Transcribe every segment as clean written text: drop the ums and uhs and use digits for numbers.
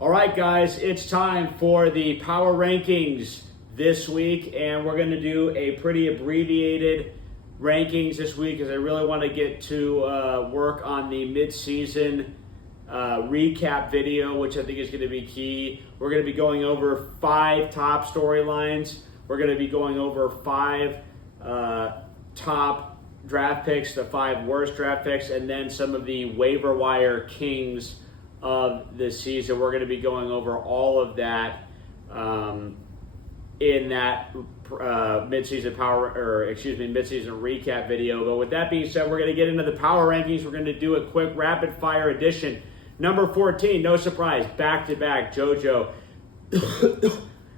All right, guys, it's time for the power rankings this week, and we're going to do a pretty abbreviated rankings this week because I really want to get to work on the mid-season recap video, which I think is going to be key. We're going to be going over 5 top storylines. We're going to be going over 5 top draft picks, the 5 worst draft picks, and then some of the waiver wire kings of this season. We're going to be going over all of that in that mid-season recap video. But with that being said, we're going to get into the power rankings. We're going to do a quick rapid fire edition. Number 14, no surprise, back-to-back JoJo,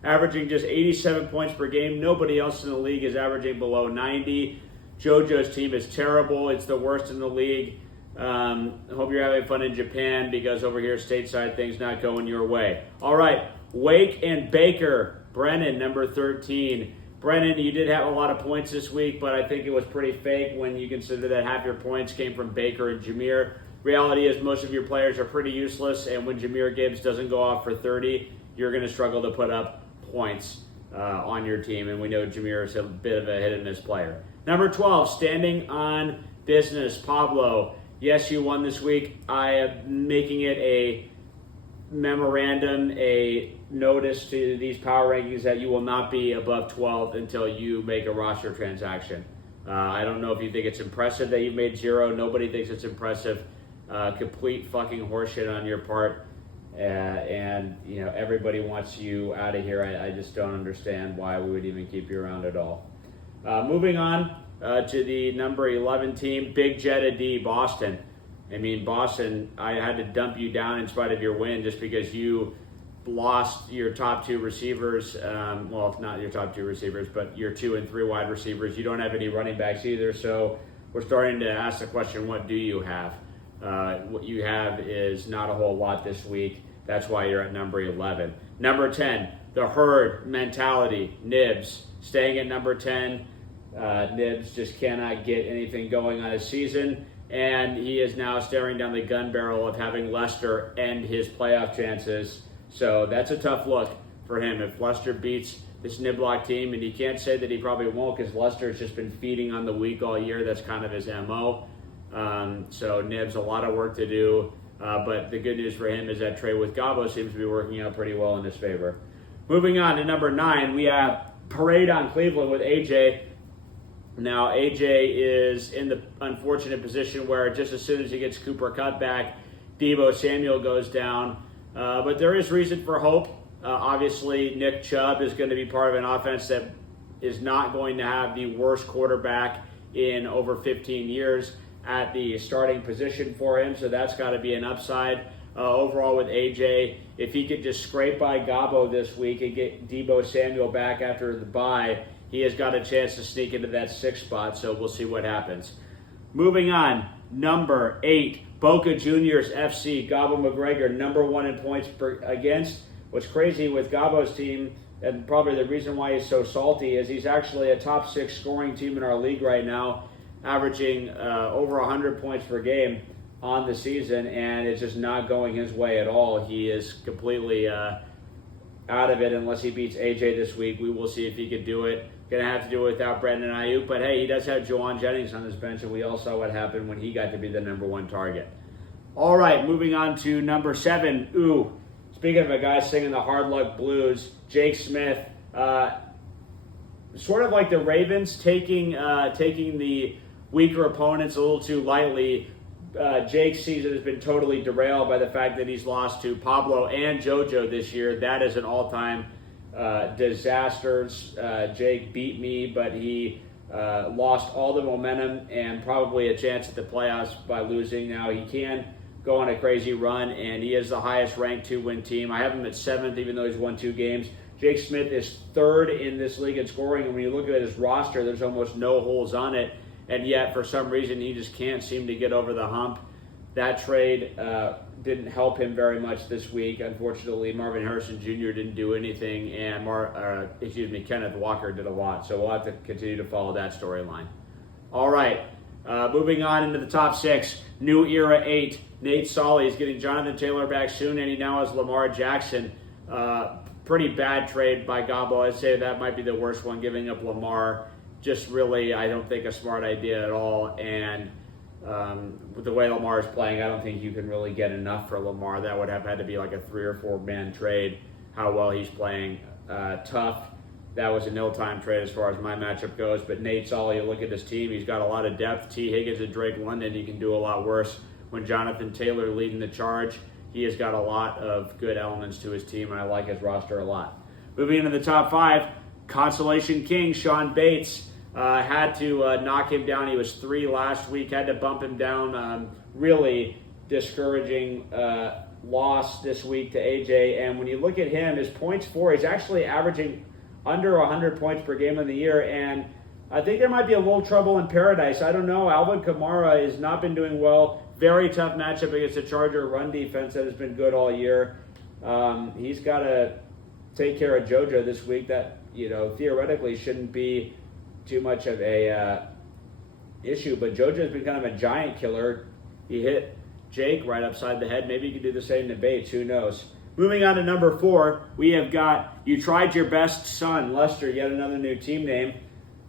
averaging just 87 points per game. Nobody else in the league is averaging below 90. JoJo's team is terrible. It's the worst in the league. I hope you're having fun in Japan because over here stateside things not going your way. All right, Wake and Baker. Brennan, number 13. Brennan, you did have a lot of points this week, but I think it was pretty fake when you consider that half your points came from Baker and Jameer. Reality is most of your players are pretty useless, and when Jahmyr Gibbs doesn't go off for 30, you're going to struggle to put up points on your team, and we know Jahmyr is a bit of a hit-and-miss player. Number 12, standing on business, Pablo. Yes, you won this week. I am making it a memorandum, a notice to these power rankings that you will not be above 12 until you make a roster transaction. I don't know if you think it's impressive that you made 0. Nobody thinks it's impressive. Complete fucking horseshit on your part. And you know, everybody wants you out of here. I just don't understand why we would even keep you around at all. Moving on to the number 11 team, Big Jetta D, Boston. I mean, Boston, I had to dump you down in spite of your win just because you lost your top 2 receivers. Well, not your top 2 receivers, but your 2 and 3 wide receivers. You don't have any running backs either, so we're starting to ask the question, what do you have? What you have is not a whole lot this week. That's why you're at number 11. Number 10, the herd mentality, Nibs. Staying at number 10. Nibs just cannot get anything going on his season, and he is now staring down the gun barrel of having Leicester end his playoff chances. So that's a tough look for him. If Leicester beats this Niblock team, and you can't say that he probably won't because Leicester has just been feeding on the weak all year. That's kind of his MO. So Nibs, a lot of work to do. But the good news for him is that trade with Gabo seems to be working out pretty well in his favor. Moving on to number 9, we have Parade on Cleveland with AJ. Now, AJ is in the unfortunate position where just as soon as he gets Cooper Kupp back, Deebo Samuel goes down. But there is reason for hope. Obviously, Nick Chubb is going to be part of an offense that is not going to have the worst quarterback in over 15 years at the starting position for him. So that's got to be an upside. Overall with AJ, if he could just scrape by Gabo this week and get Deebo Samuel back after the bye, he has got a chance to sneak into that 6th spot, so we'll see what happens. Moving on, number 8, Boca Juniors FC, Gabo McGregor, number 1 in points against. What's crazy with Gabo's team, and probably the reason why he's so salty, is he's actually a top 6 scoring team in our league right now, averaging over 100 points per game on the season, and it's just not going his way at all. He is completely out of it unless he beats AJ this week. We will see if he could do it. Going to have to do it without Brandon Ayuk, but hey, he does have Juwan Jennings on his bench, and we all saw what happened when he got to be the number 1 target. All right, moving on to number 7. Ooh, speaking of a guy singing the Hard Luck Blues, Jake Smith. Sort of like the Ravens, taking the weaker opponents a little too lightly. Jake's season has been totally derailed by the fact that he's lost to Pablo and JoJo this year. That is an all-time disasters. Jake beat me, but he lost all the momentum and probably a chance at the playoffs by losing. Now he can go on a crazy run, and he is the highest ranked 2-win team. I have him at 7th, even though he's won 2 games. Jake Smith is 3rd in this league in scoring, and when you look at his roster, there's almost no holes on it, and yet for some reason he just can't seem to get over the hump. That trade didn't help him very much this week. Unfortunately, Marvin Harrison Jr. didn't do anything, and Kenneth Walker did a lot. So we'll have to continue to follow that storyline. All right, Moving on into the top 6, New Era 8. Nate Solly is getting Jonathan Taylor back soon, and he now has Lamar Jackson. Pretty bad trade by Gabo. I'd say that might be the worst one, giving up Lamar. Just really, I don't think a smart idea at all. And with the way Lamar is playing, I don't think you can really get enough for Lamar. That would have had to be like a 3 or 4 man trade, how well he's playing. Tough. That was an ill-timed trade as far as my matchup goes. But Nate Solly, you look at this team, he's got a lot of depth. T. Higgins and Drake London, he can do a lot worse. When Jonathan Taylor leading the charge, he has got a lot of good elements to his team, and I like his roster a lot. Moving into the top 5, Consolation King, Sean Bates, had to knock him down. He was 3 last week, had to bump him down. Really discouraging loss this week to AJ. And when you look at him, his points for, he's actually averaging under 100 points per game of the year. And I think there might be a little trouble in paradise. I don't know. Alvin Kamara has not been doing well. Very tough matchup against the Charger run defense that has been good all year. He's got to take care of JoJo this week. That, theoretically shouldn't be too much of a issue. But JoJo's been kind of a giant killer. He hit Jake right upside the head. Maybe he could do the same to Bates. Who knows? Moving on to number 4, we have got You Tried Your Best Son, Lester, yet another new team name.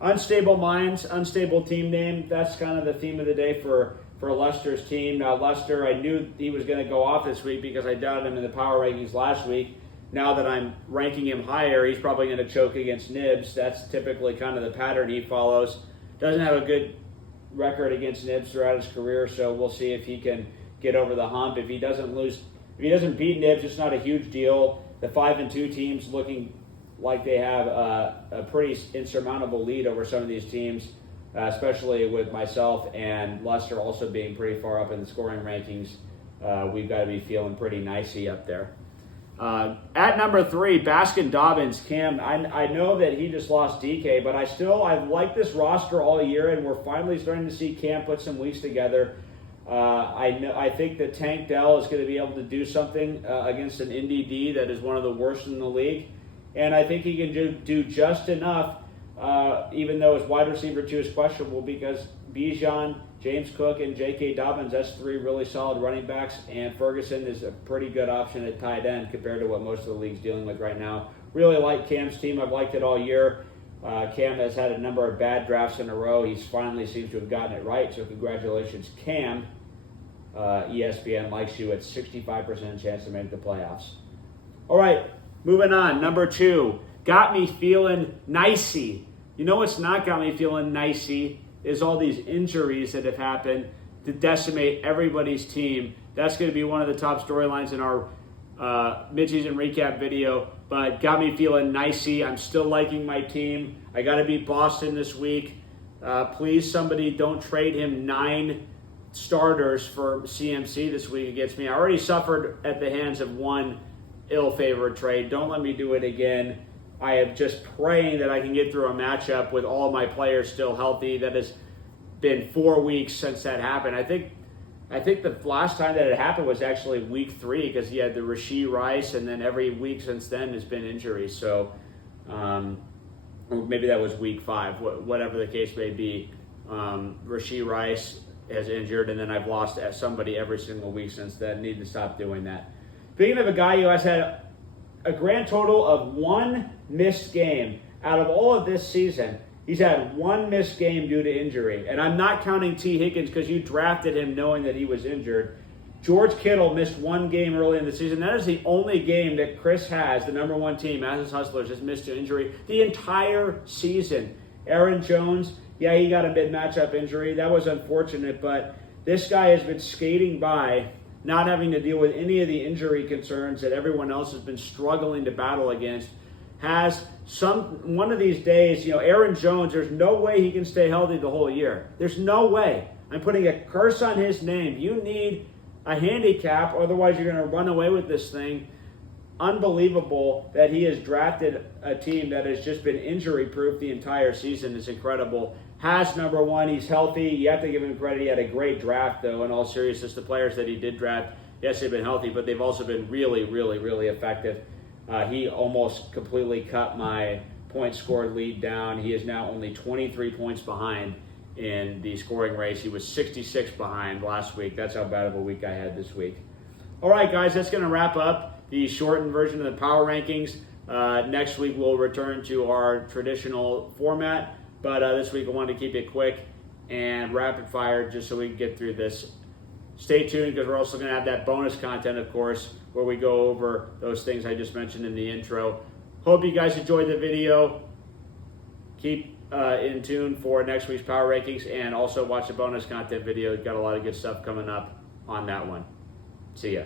Unstable minds, unstable team name. That's kind of the theme of the day for Lester's team. Now, Lester, I knew he was going to go off this week because I doubted him in the power rankings last week. Now that I'm ranking him higher, he's probably going to choke against Nibs. That's typically kind of the pattern he follows. Doesn't have a good record against Nibs throughout his career, so we'll see if he can get over the hump. If he doesn't beat Nibs, it's not a huge deal. The 5-2 teams looking like they have a pretty insurmountable lead over some of these teams, especially with myself and Lester also being pretty far up in the scoring rankings. We've got to be feeling pretty nicey up there. At number 3, Baskin Dobbins, Cam. I know that he just lost DK, but I've liked this roster all year, and we're finally starting to see Cam put some weeks together. I think that Tank Dell is going to be able to do something against an Indy D that is one of the worst in the league, and I think he can do just enough, even though his wide receiver 2 is questionable, because Bijan, James Cook, and J.K. Dobbins, that's 3 really solid running backs, and Ferguson is a pretty good option at tight end compared to what most of the league's dealing with right now. Really like Cam's team. I've liked it all year. Cam has had a number of bad drafts in a row. He finally seems to have gotten it right, so congratulations, Cam. ESPN likes you at 65% chance to make the playoffs. All right, moving on. Number 2, got me feeling nicey. You know what's not got me feeling nicey is all these injuries that have happened to decimate everybody's team. That's going to be one of the top storylines in our midseason recap video, but got me feeling nicey. I'm still liking my team. I got to beat Boston this week. Please, somebody don't trade him 9 starters for CMC this week against me. I already suffered at the hands of one ill-favored trade. Don't let me do it again. I am just praying that I can get through a matchup with all my players still healthy. That has been 4 weeks since that happened. I think the last time that it happened was actually week 3, because he had the Rashee Rice, and then every week since then has been injuries. So, or maybe that was week 5, whatever the case may be. Rashee Rice has injured, and then I've lost somebody every single week since then. Need to stop doing that. Speaking of a guy who has had a grand total of 1 missed game out of all of this season, he's had 1 missed game due to injury. And I'm not counting T. Higgins because you drafted him knowing that he was injured. George Kittle missed 1 game early in the season. That is the only game that Chris has, the number 1 team, as his Hustlers, has missed to injury the entire season. Aaron Jones, yeah, he got a mid-matchup injury. That was unfortunate, but this guy has been skating by, not having to deal with any of the injury concerns that everyone else has been struggling to battle against. Has one of these days, Aaron Jones, there's no way he can stay healthy the whole year. There's no way. I'm putting a curse on his name. You need a handicap, otherwise you're going to run away with this thing. Unbelievable that he has drafted a team that has just been injury-proof the entire season. It's incredible. Has number 1, he's healthy. You have to give him credit. He had a great draft, though, in all seriousness. The players that he did draft, yes, they've been healthy, but they've also been really, really, really effective. He almost completely cut my point scored lead down. He is now only 23 points behind in the scoring race. He was 66 behind last week. That's how bad of a week I had this week. All right, guys, that's going to wrap up the shortened version of the power rankings. Next week, we'll return to our traditional format, but this week I wanted to keep it quick and rapid fire just so we can get through this. Stay tuned because we're also going to have that bonus content, of course, where we go over those things I just mentioned in the intro. Hope you guys enjoyed the video. Keep in tune for next week's power rankings and also watch the bonus content video. We've got a lot of good stuff coming up on that one. See ya.